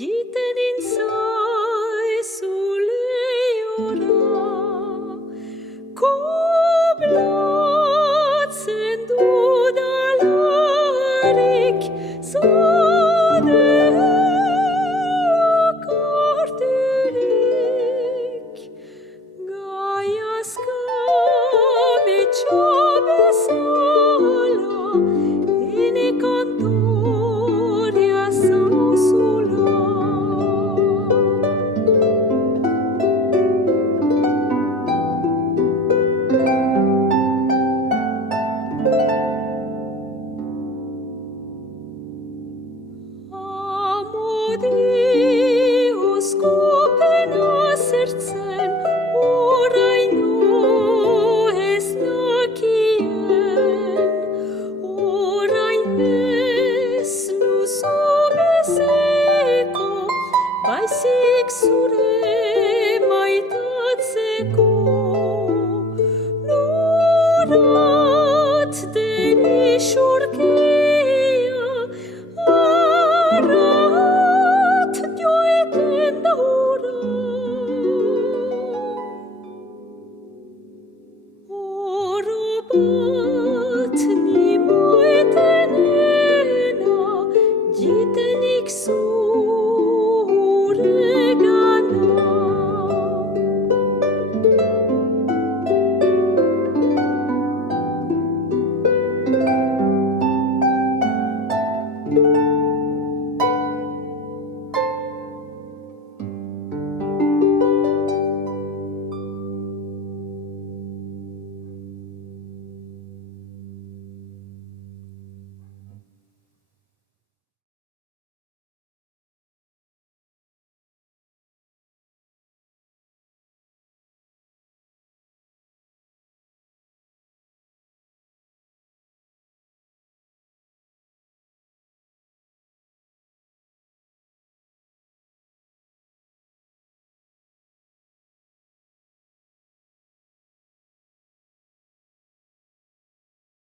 Gitenin sai suleora, koblatzen dudalarik zadeak arterik, gaiazka betxa bezala, ene kantorea zauzula. Amodiozko pena zertzen oraino ez nakien, orain ez nuzu bezeko, baizik zure maitatzeko. Norat den isurkia, arrat joeten daura. Oro bat nimoetenena, jitenik zu